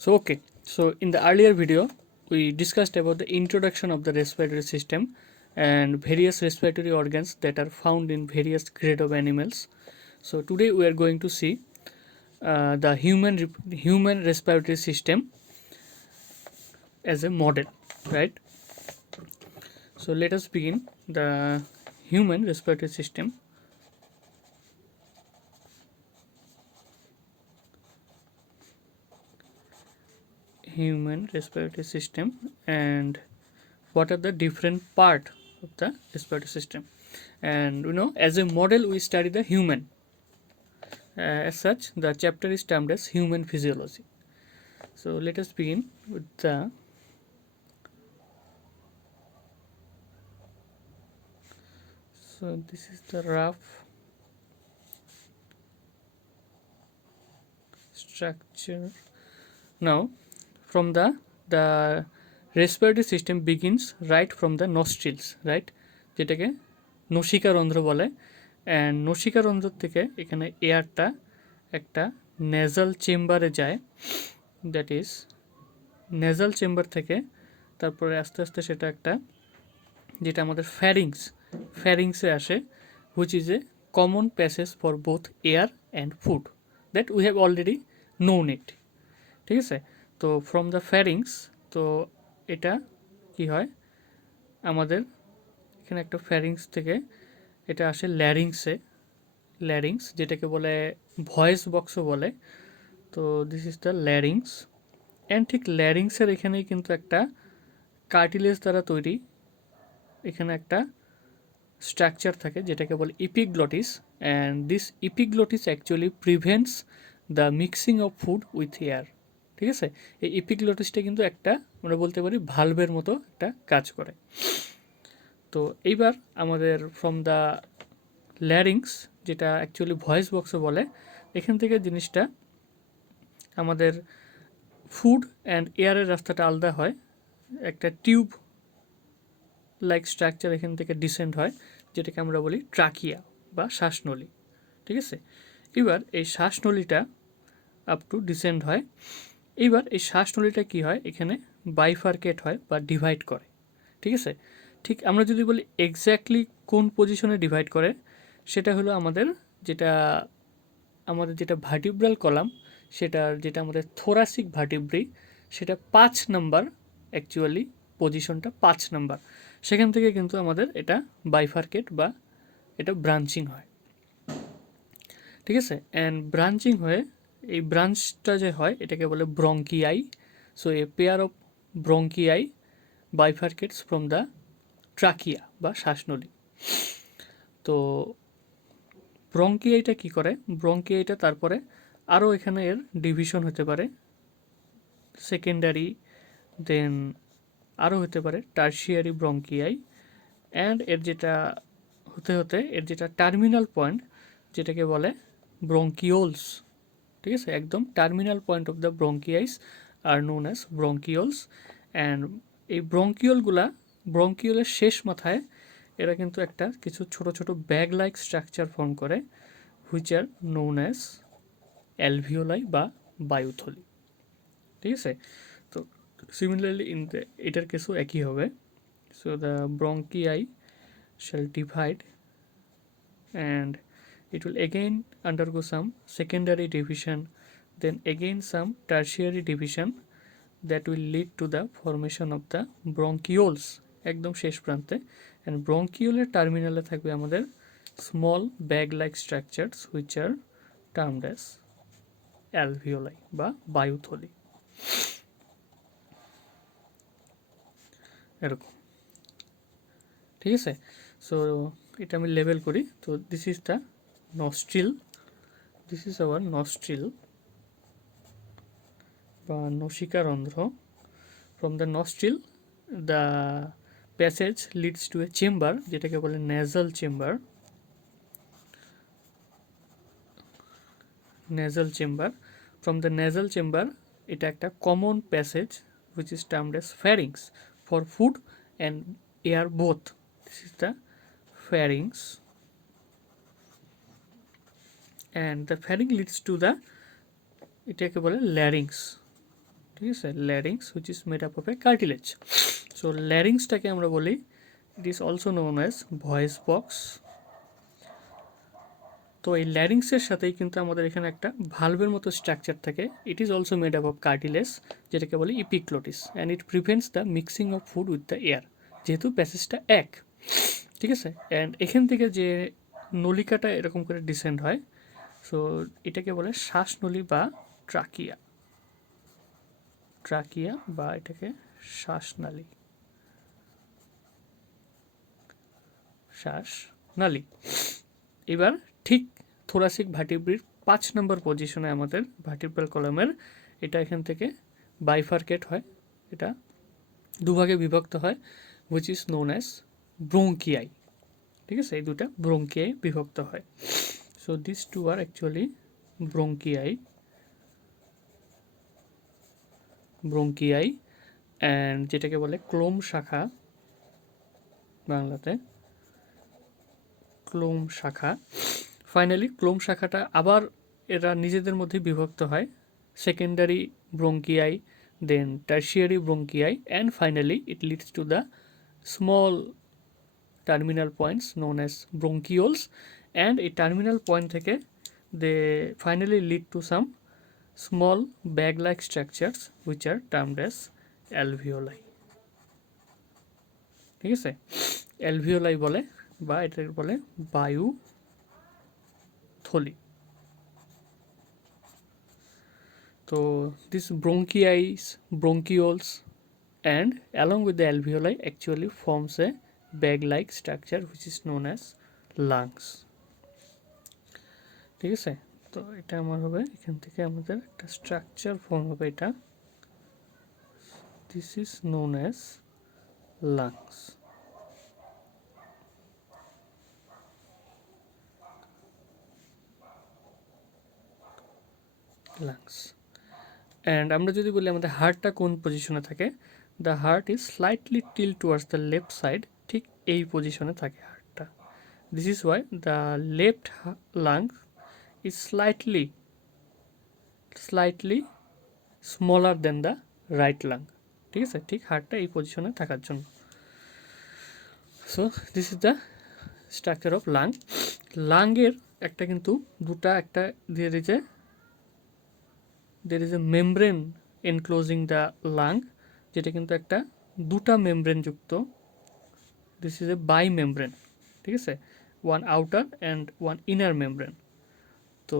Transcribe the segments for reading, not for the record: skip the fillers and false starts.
So in the earlier video, we discussed about the introduction of the respiratory system and various respiratory organs that are found in various grade of animals. So today we are going to see the human respiratory system as a model, right? So let us begin the human respiratory system. Human respiratory system and what are the different part of the respiratory system. And as a model we study the human. As such, the chapter is termed as human physiology. So let us begin with the this is the rough structure. Now from the respiratory system begins right from the nostrils, right, যেটাকে নসিকা রন্ধ্র বলে। And নসিকা রন্ধ্র থেকে এখানে এয়ারটা একটা nasal চেম্বারে যায়, that is nasal chamber থেকে তারপরে আস্তে আস্তে সেটা একটা যেটা আমাদের ফ্যারিংসে আসে, which is a common passage for both air and food, that we have already known it. ঠিক আছে, তো ফ্রম দ্য ফ্যারিংস, তো এটা কি হয় আমাদের এখানে একটা ফ্যারিংস থেকে এটা আসে ল্যারিংস যেটাকে বলে ভয়েস বক্সও বলে। তো this is the larynx. And ঠিক ল্যারিংসের এখানেই কিন্তু একটা কার্টিলেজ দ্বারা তৈরি এখানে একটা স্ট্রাকচার থাকে যেটাকে বলে epiglottis. And this epiglottis actually prevents the mixing of food with air. ঠিক আছে, এই ইপিগ্লটিসটা কিন্তু একটা আমরা বলতে পারি ভালভের মতো একটা কাজ করে। তো এইবার আমাদের ফ্রম দ্য ল্যারিংস, যেটা অ্যাকচুয়ালি ভয়েস বক্সও বলে, এখান থেকে জিনিসটা আমাদের ফুড অ্যান্ড এয়ারের রাস্তাটা আলাদা হয়, একটা টিউব লাইক স্ট্রাকচার এখান থেকে ডিসেন্ড হয়, যেটাকে আমরা বলি ট্রাকিয়া বা শ্বাসনলী। ঠিক আছে, এবার এই শ্বাসনলীটা আপ টু ডিসেন্ড হয়। এইবার এই শ্বাসনলীটা কী হয়, এখানে বাইফার্কেট হয় বা ডিভাইড করে। ঠিক আছে, ঠিক আমরা যদি বলি এক্স্যাক্টলি কোন পজিশনে ডিভাইড করে, সেটা হলো যেটা ভার্টিব্রাল কলাম, যেটা আমাদের থোরাসিক ভার্টিব্রি, সেটা 5 নাম্বার, অ্যাকচুয়ালি পজিশনটা 5 নাম্বার, সেখান থেকে কিন্তু আমাদের এটা বাইফার্কেট বা এটা ব্রাঞ্চিং হয়। ঠিক আছে, অ্যান্ড ব্রাঞ্চিং হয়ে এই ব্রাঞ্চটা যে হয় এটাকে বলে bronchi. So a pair of bronchi bifurcates from the trachea বা শ্বাসনলী। তো ব্রঙ্কিয়াইটা কি করে, ব্রঙ্কিয়াইটা তারপরে আরও এখানে এর ডিভিশন হতে পারে, সেকেন্ডারি, দেন আরও হতে পারে টার্সিয়ারি ব্রঙ্কিয়াই। অ্যান্ড এর যেটা টার্মিনাল পয়েন্ট, যেটাকে বলে ব্রঙ্কিওলস। ঠিক আছে, একদম terminal point of the bronchis are known as bronchioles. And এই ব্রঙ্কিওলের শেষ মাথায় এরা কিন্তু একটা কিছু ছোট ছোট ব্যাগ লাইক স্ট্রাকচার ফর্ম করে, which are known as alveoli বা বায়ুথলি। ঠিক আছে, তো সিমিলারলি এটার কেসও একই হবে। So the bronchi shall divide and it will again undergo some secondary division, then again some tertiary division that will lead to the formation of the bronchioles একদম শেষ প্রান্তে। and bronchioleর টার্মিনালে থাকবে আমাদের small bag like structures which are termed as alveoli বা বায়ুথলি। এরকম, ঠিক আছে। সো এটা আমি লেবেল করি। তো this is the nostril, this is our nostril বা নসিকারন্ধ্র। From the nostril the passage leads to a chamber, যেটাকে বলে nasal chamber. From the nasal chamber এটা একটা common passage which is termed as pharynx for food and air both. This is the pharynx and the pharynx leads to the, এটাকে বলে larynx. ঠিক আছে, larynx which is made up of a cartilage. So ল্যারিংসটাকে আমরা বলি, ইট is also known as voice box. তো এই ল্যারিংসের সাথেই কিন্তু আমাদের এখানে একটা ভালভের মতো স্ট্রাকচার থাকে, it is also made up of cartilage, যেটাকে বলি epiglottis, and it prevents the mixing of food with the air, যেহেতু প্যাসেজটা এক, ঠিক আছে। অ্যান্ড এখান থেকে যে নলিকাটা এরকম করে ডিসেন্ড হয়, সো এটাকে বলে শ্বাসনলী বা ট্রাকিয়া, ট্রাকিয়া বা এটাকে শ্বাসনালী, শ্বাসনালী। এবার ঠিক থোরাসিক ভার্টিব্রির 5 নম্বর পজিশনে আমাদের ভার্টিব্রাল কলামের, এটা এখান থেকে বাইফার্কেট হয়, এটা দুভাগে বিভক্ত হয়, which is known as bronchi, ঠিক আছে, এই দুটা ব্রোঙ্কিয়াই বিভক্ত হয়। So this two are actually bronchi, bronchi, and যেটাকে বলে ক্লোম শাখা, বাংলাতে ক্লোম শাখা। ফাইনালি ক্লোম শাখাটা আবার এরা নিজেদের মধ্যে বিভক্ত হয়, secondary bronchi, then tertiary bronchi, and finally it leads to the small terminal points known as bronchioles, and এই টার্মিনাল পয়েন্ট থেকে they finally lead to some small bag like structures which are termed as alveoli, ঠিক আছে, alveoli বলে বা এটাকে বলে বায়ু থলি। তো this bronchiais, bronchioles, and along with the alveoli actually forms a bag-like structure which is known as lungs, ঠিক আছে। তো এটা আমার হবে, এখান থেকে আমাদের একটা স্ট্রাকচার ফর্ম হবে, এটা this is known as lungs, lungs. And আমরা যদি বলি আমাদের হার্টটা কোন পজিশনে থাকে, the heart is slightly till towards the left side, ঠিক এই পজিশনে থাকে হার্টটা। This is why the left lung is slightly smaller than the right lung, ঠিক আছে, ঠিক হার্টটা এই পজিশনে থাকার জন্য। So this is the structure of lung. লাংয়ের একটা কিন্তু দুটা, একটা there is a membrane enclosing the lung, যেটা কিন্তু একটা দুটা মেমব্রেন যুক্ত, this is a bi membrane, ঠিক আছে, one outer and one inner membrane. তো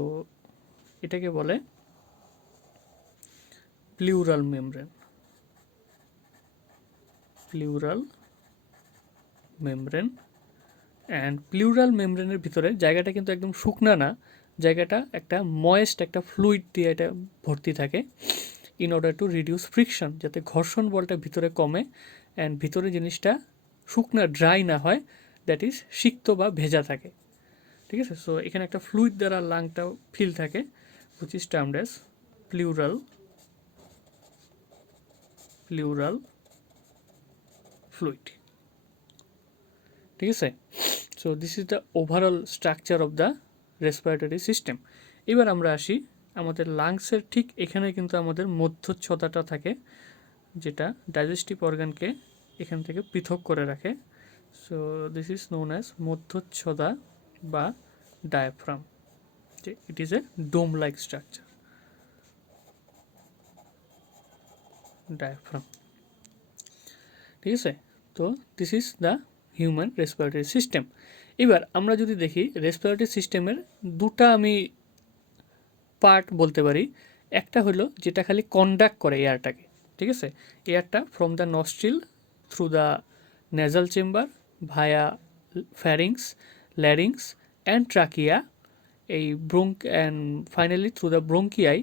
এটাকে বলে pleural membrane, pleural membrane. And pleural মেমব্রেনের ভিতরে জায়গাটা কিন্তু একদম শুকনা না, জায়গাটা একটা ময়েস্ট একটা ফ্লুইড দিয়ে এটা ভর্তি থাকে, in order to reduce friction, যাতে ঘর্ষণ বলটা ভিতরে কমে অ্যান্ড ভিতরে জিনিসটা শুকনা ড্রাই না হয়, দ্যাট ইজ সিক্ত বা ভেজা থাকে, ঠিক আছে। সো এখানে একটা ফ্লুইড দ্বারা লাংটাও ফিল থাকে, which is termed as plural fluid, ঠিক আছে। So this is the overall structure of the respiratory system. এবার আমরা আসি আমাদের লাংসের ঠিক এখানে কিন্তু আমাদের মধ্যচ্ছদাটা থাকে, যেটা ডাইজেস্টিভ অর্গানকে এখান থেকে পৃথক করে রাখে। So this is known as মধ্যচ্ছদা বা diaphragm, it is a dome like structure, diaphragm, ঠিক আছে। তো this is the human respiratory system. এবার আমরা যদি দেখি রেসপিরেটরি সিস্টেমের দুটা আমি পার্ট বলতে পারি, একটা হলো যেটা খালি কন্ডাক্ট করে এয়ারটাকে, ঠিক আছে, এয়ারটা from the nostril through the nasal chamber via pharynx, larynx and trachea, এই and finally through the bronchi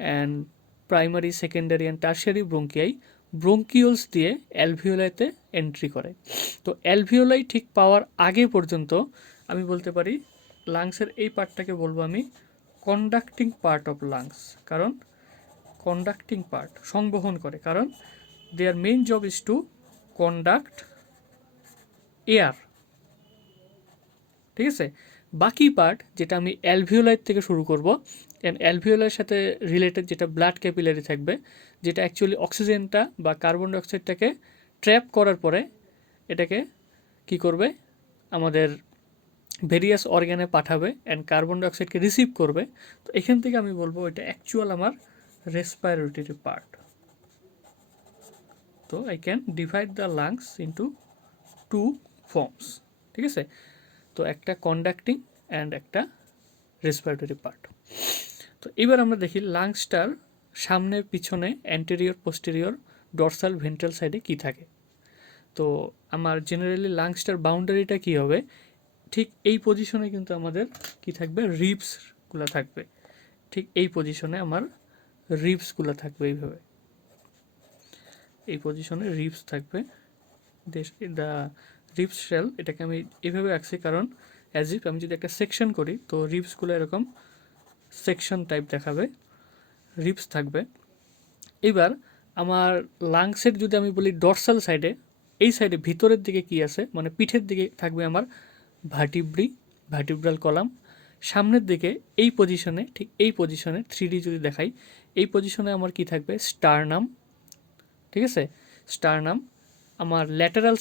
and primary, secondary and tertiary bronchi, bronchioles দিয়ে অ্যালভিওলাইতে এন্ট্রি করে। তো অ্যালভিওলাই ঠিক পাওয়ার আগে পর্যন্ত আমি বলতে পারি লাংসের এই পার্টটাকে বলবো আমি কন্ডাক্টিং পার্ট অফ লাংস, কারণ কন্ডাক্টিং পার্ট সংবহন করে, কারণ দেয়ার main job is to conduct air, ঠিক আছে। বাকি পার্ট যেটা আমি অ্যালভিওলাই থেকে শুরু করব, অ্যান্ড অ্যালভিওলাইয়ের সাথে রিলেটেড যেটা ব্লাড ক্যাপিলারি থাকবে, যেটা অ্যাকচুয়ালি অক্সিজেনটা বা কার্বন ডাইঅক্সাইডটাকে ট্র্যাপ করার পরে এটাকে কি করবে, আমাদের ভেরিয়াস অর্গানে পাঠাবে অ্যান্ড কার্বন ডাইঅক্সাইডকে রিসিভ করবে। তো এখান থেকে আমি বলবো এটা অ্যাকচুয়াল আমার রেসপিরেটরি পার্ট। তো I can divide the lungs into two forms, ঠিক আছে। তো একটা কন্ডাক্টিং অ্যান্ড একটা রেসপিরেটরি পার্ট। তো এবার আমরা দেখি লাংসটার সামনে পিছনে অ্যান্টেরিয়র পোস্টেরিয়র ডরসাল ভেন্ট্রাল সাইডে কি থাকে। তো আমার জেনারেলি লাংসটার বাউন্ডারিটা কি হবে, ঠিক এই পজিশনে কিন্তু আমাদের কি থাকবে, রিবসগুলো থাকবে। ঠিক এই পজিশনে আমার রিবসগুলো থাকবে, এইভাবে এই পজিশনে রিবস থাকবে। দ্য রিবস শেল, এটাকে আমি এইভাবে আঁকছি কারণ অ্যাজ ইফ আমি যদি একটা সেকশন করি তো রিবসগুলো এরকম সেকশন টাইপ দেখাবে, রিবস থাকবে। এবার আমার লাংসের যদি আমি বলি ডরসাল সাইডে, এই সাইডে ভিতরের দিকে কি আছে, মানে পিঠের দিকে থাকবে আমার ভার্টিব্রাল কলাম। সামনের দিকে এই পজিশনে, ঠিক এই পজিশনে 3D যদি দেখাই, এই পজিশনে আমার কি থাকবে, স্টারনাম, ঠিক আছে, স্টারনাম। আমার ল্যাটারাল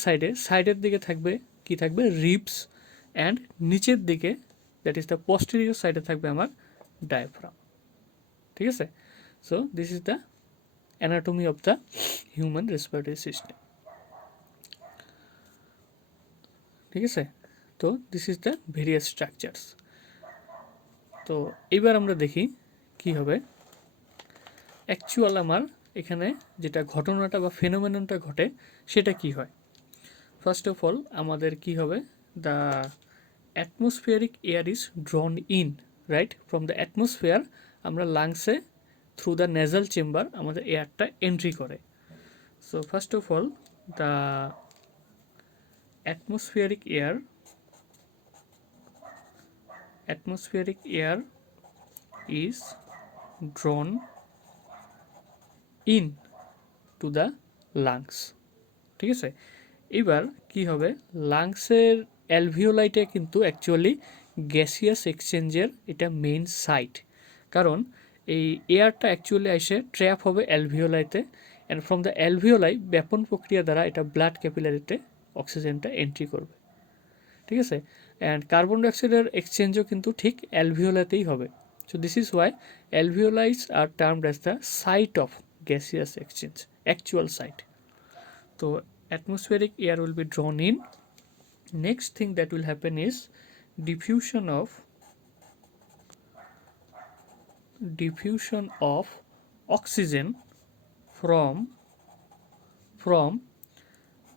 সাইডের দিকে থাকবে কি থাকবে, রিবস, অ্যান্ড নিচের দিকে দ্যাট ইজ দ্য পোস্টেরিয়র সাইডে থাকবে আমার ডায়াফ্রাম, ঠিক আছে। So this is the anatomy of the human respiratory system, ঠিক আছে। তো this is the various structures. তো এইবার আমরা দেখি কি হবে অ্যাকচুয়াল আমার এখানে যেটা ঘটনাটা বা ফেনোমেননটা ঘটে সেটা কি হয়। ফার্স্ট অফ অল আমাদের কি হবে, the atmospheric air is drawn in, right, from the atmosphere আমরা লাংসে থ্রু দ্য নেজাল চেম্বার আমাদের এয়ারটা এন্ট্রি করে। So first of all the atmospheric air is drawn in to the lungs, ঠিক আছে। এবার কি হবে, লাংসের অ্যালভিওলাইটে কিন্তু অ্যাকচুয়ালি গ্যাসিয়াস এক্সচেঞ্জের এটা মেইন সাইট, কারণ এই এয়ারটা অ্যাকচুয়ালি এসে ট্র্যাপ হবে অ্যালভিওলাইতে, অ্যান্ড ফ্রম দ্য অ্যালভিওলাই ব্যাপন প্রক্রিয়া দ্বারা এটা ব্লাড ক্যাপিলারিতে অক্সিজেনটা এন্ট্রি করবে, ঠিক আছে। অ্যান্ড কার্বন ডাইঅক্সাইডের এক্সচেঞ্জও কিন্তু ঠিক অ্যালভিওলাতেই হবে। So this is why alveolis are termed as the site of gaseous exchange, actual site. তো atmospheric air will be drawn in. Next thing that will happen is diffusion of oxygen from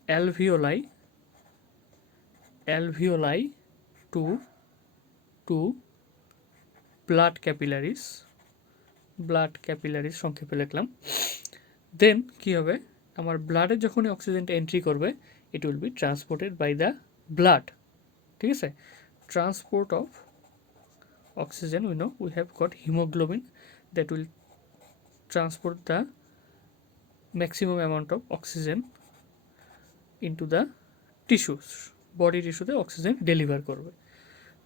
alveoli to blood capillaries সংক্ষেপে লিখলাম। দেন কি হবে, আমার ব্লাডে যখনই অক্সিজেনটা entry করবে it will be transported by the blood, ঠিক আছে। Transport of oxygen, we know we have got haemoglobin that will transport the maximum amount of oxygen into the tissues, body টিস্যুতে অক্সিজেন ডেলিভার করবে।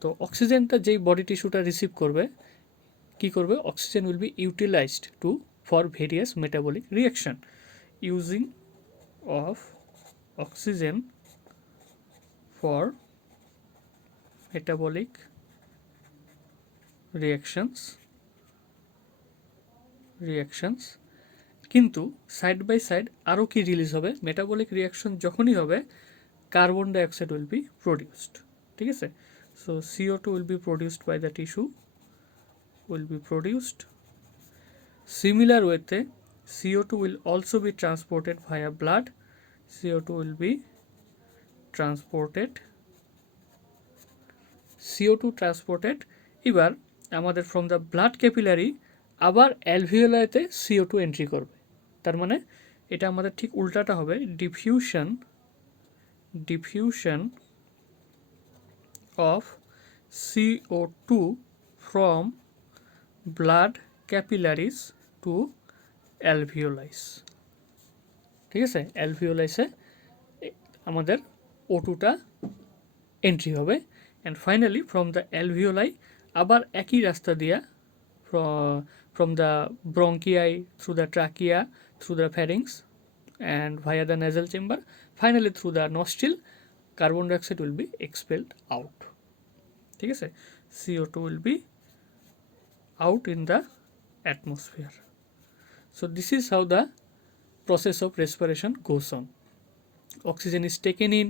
তো অক্সিজেনটা যেই body টিস্যুটা receive করবে কি করবে, oxygen will be utilised for various metabolic reaction. Using of oxygen for metabolic reactions কিন্তু side by side আরও কি রিলিজ হবে, মেটাবলিক রিয়াকশন যখনই হবে carbon dioxide will be produced, ঠিক আছে। So CO2 will be produced by the tissue, will be produced. Similar ওয়েতে CO2 will also be transported via blood. CO2 will be transported এবার আমাদের from the blood capillary আবার অ্যালভিওলাইতে CO2 entry করবে। তার মানে এটা আমাদের ঠিক উল্টাটা হবে, diffusion of CO2 from blood capillaries to alveolis, ঠিক আছে। অ্যালভিওলাইসে আমাদের O2টা এন্ট্রি হবে and finally from the alveoli আবার একই রাস্তা দিয়া from the bronchi through the trachea, through the pharynx, and via the nasal chamber. Finally, through the nostril, carbon dioxide will be expelled out. ঠিক আছে, CO2 will be out in the atmosphere. So this is how the process of respiration goes on. Oxygen is taken in,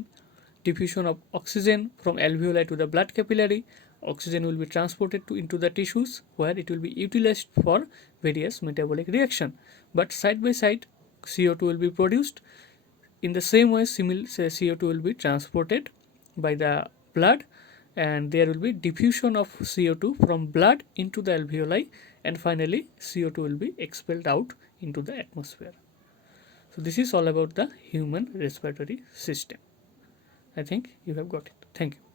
diffusion of oxygen from alveoli to the blood capillary. Oxygen will be transported into the tissues where it will be utilized for various metabolic reaction. But side by side, CO2 will be produced. In the same way, CO2 will be transported by the blood, and there will be diffusion of CO2 from blood into the alveoli, and finally CO2 will be expelled out into the atmosphere. So this is all about the human respiratory system. I think you have got it. Thank you.